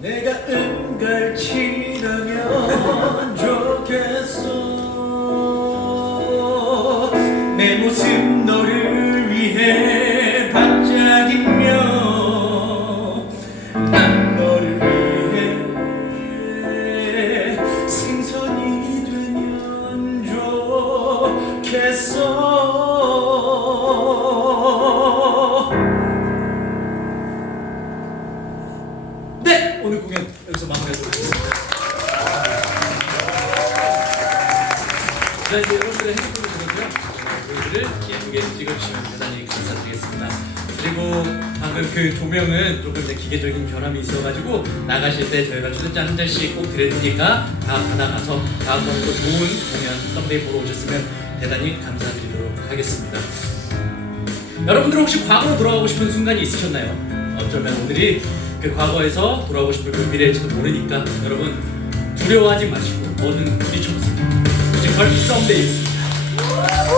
내가 은갈치라면 좋겠어 내 모습 너를 위해 반짝이며 난 너를 위해 생선이 되면 좋겠어 오늘 공연 여기서 마무리하도록 하겠습니다. 자 이제 여러분들의 핸드폰을 보고요. 저희들을 예쁘게 찍어주시면 대단히 감사드리겠습니다. 그리고 방금 그 조명은 조금 이제 기계적인 변함이 있어가지고 나가실 때 저희가 초대장 한 잔씩 꼭 드릴 테니까 다 받아가서 다음번에 또 좋은 공연 썸데이 보러 오셨으면 대단히 감사드리도록 하겠습니다. 여러분들 혹시 과거로 돌아가고 싶은 순간이 있으셨나요? 어쩌면 오늘이 그 과거에서 싶은 그 미래일지도 모르니까 여러분 두려워하지 마시고 뭐든 부딪혀보세요. 뮤지컬 썸데이 있습니다.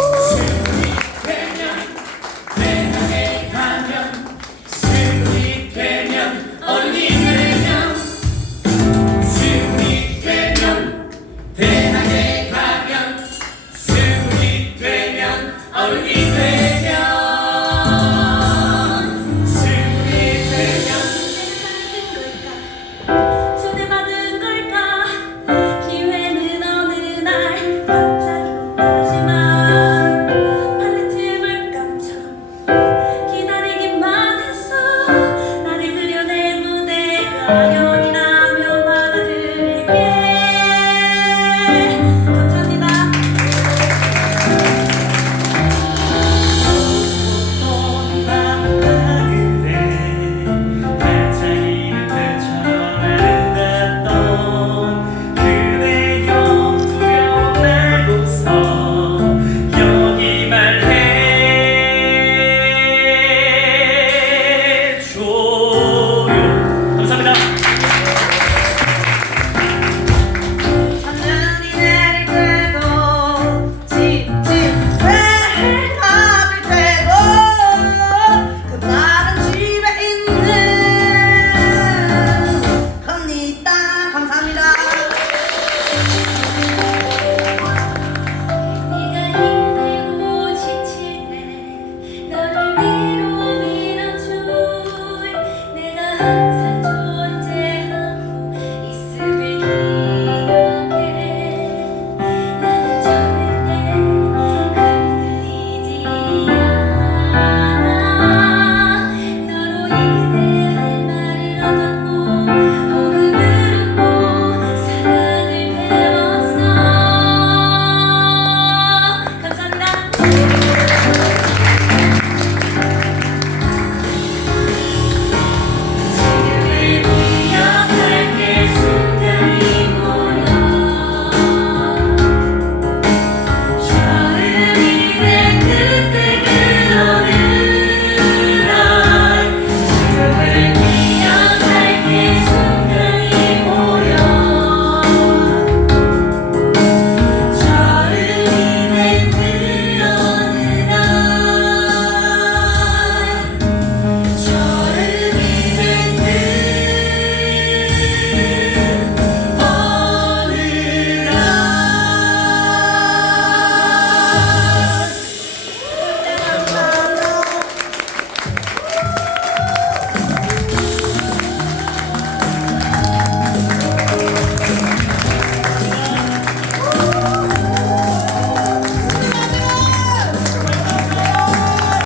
감사합니다.